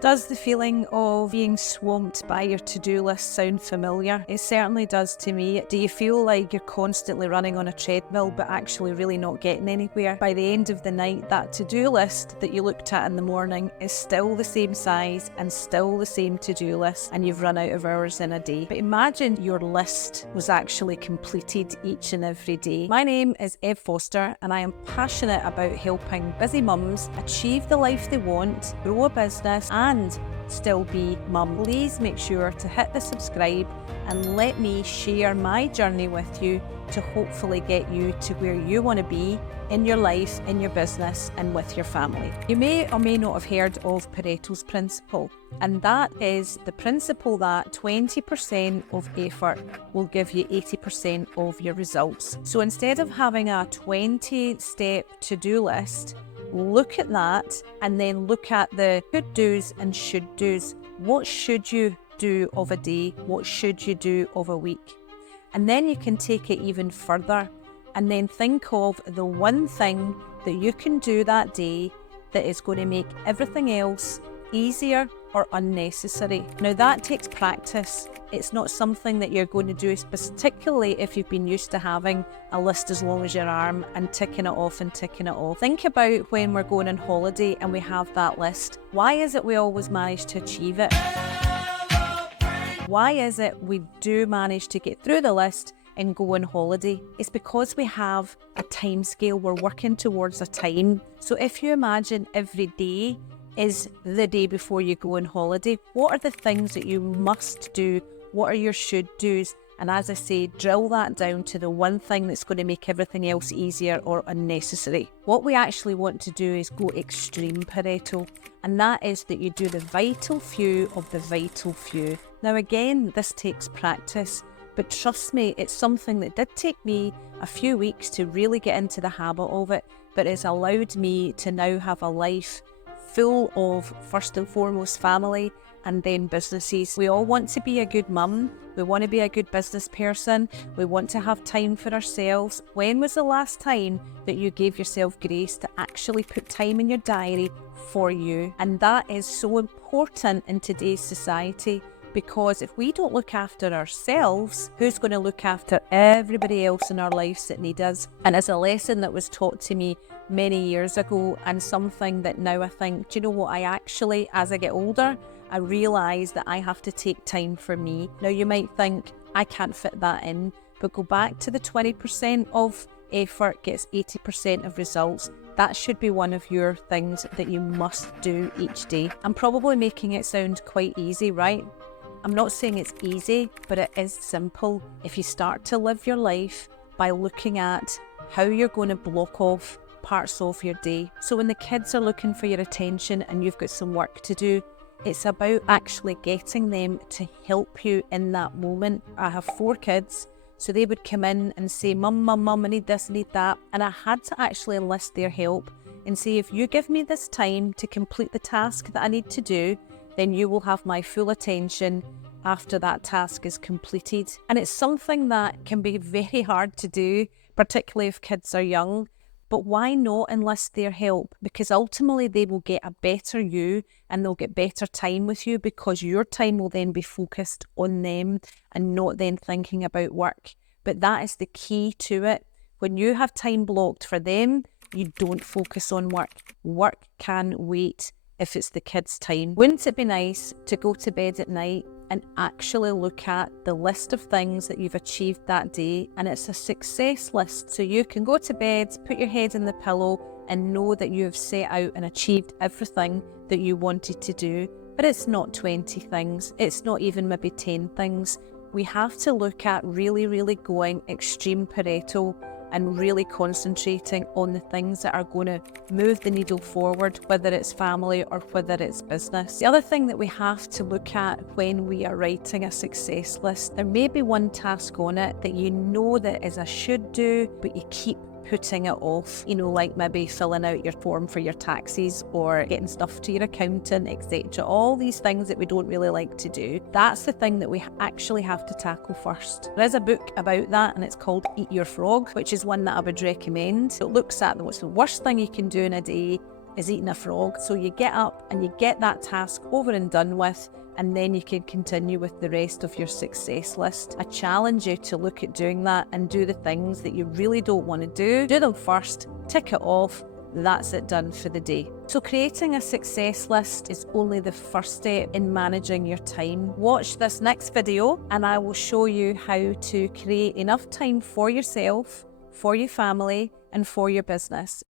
Does the feeling of being swamped by your to-do list sound familiar? It certainly does to me. Do you feel like you're constantly running on a treadmill but actually really not getting anywhere? By the end of the night, that to-do list that you looked at in the morning is still the same size and still the same to-do list, and you've run out of hours in a day. But imagine your list was actually completed each and every day. My name is Ev Foster, and I am passionate about helping busy mums achieve the life they want, grow a business, and still be mum. Please make sure to hit the subscribe and let me share my journey with you to hopefully get you to where you want to be in your life, in your business, and with your family. You may or may not have heard of Ptos Principle, and that is the principle that 20% of effort will give you 80% of your results. So instead of having a 20-step to-do list, look at that and then look at the could do's and should do's. What should you do of a day? What should you do of a week? And then you can take it even further and then think of the one thing that you can do that day that is going to make everything else easier or unnecessary. Now that takes practice. It's not something that you're going to do, particularly if you've been used to having a list as long as your arm and ticking it off and ticking it off. Think about when we're going on holiday and we have that list. Why is it we always manage to achieve it? Why is it we do manage to get through the list and go on holiday? It's because we have a time scale. We're working towards a time. So if you imagine every day is the day before you go on holiday, what are the things that you must do? What are your should do's? And as I say, drill that down to the one thing that's going to make everything else easier or unnecessary. What we actually want to do is go extreme Pareto, and that is that you do the vital few of the vital few. Now again, this takes practice, but trust me, it's something that did take me a few weeks to really get into the habit of it, but it's allowed me to now have a life full of, first and foremost, family and then businesses. We all want to be a good mum. We want to be a good business person. We want to have time for ourselves. When was the last time that you gave yourself grace to actually put time in your diary for you? And that is so important in today's society, because if we don't look after ourselves, who's going to look after everybody else in our lives that need us? And it's a lesson that was taught to me many years ago, and something that now I think, do you know what, I actually, as I get older, I realise that I have to take time for me. Now you might think, I can't fit that in, but go back to the 20% of effort gets 80% of results. That should be one of your things that you must do each day. I'm probably making it sound quite easy, right? I'm not saying it's easy, but it is simple. If you start to live your life by looking at how you're going to block off parts of your day. So when the kids are looking for your attention and you've got some work to do, it's about actually getting them to help you in that moment. I have 4 kids, so they would come in and say, Mum, I need this, I need that. And I had to actually enlist their help and say, if you give me this time to complete the task that I need to do, then you will have my full attention after that task is completed. And it's something that can be very hard to do, particularly if kids are young. But why not enlist their help? Because ultimately they will get a better you and they'll get better time with you, because your time will then be focused on them and not then thinking about work. But that is the key to it. When you have time blocked for them, you don't focus on work. Work can wait if it's the kids' time. Wouldn't it be nice to go to bed at night and actually look at the list of things that you've achieved that day, and it's a success list, so you can go to bed, put your head in the pillow and know that you have set out and achieved everything that you wanted to do. But it's not 20 things, it's not even maybe 10 things. We have to look at really going extreme Pareto and really concentrating on the things that are going to move the needle forward, whether it's family or whether it's business. The other thing that we have to look at when we are writing a success list, there may be one task on it that you know that is a should do, but you keep putting it off, like maybe filling out your form for your taxes or getting stuff to your accountant, etc. All these things that we don't really like to do. That's the thing that we actually have to tackle first. There is a book about that, and it's called Eat Your Frog, which is one that I would recommend. It looks at what's the worst thing you can do in a day is eating a frog. So you get up and you get that task over and done with, and then you can continue with the rest of your success list. I challenge you to look at doing that and do the things that you really don't want to do. Do them first, tick it off, that's it, done for the day. So creating a success list is only the first step in managing your time. Watch this next video and I will show you how to create enough time for yourself, for your family, and for your business.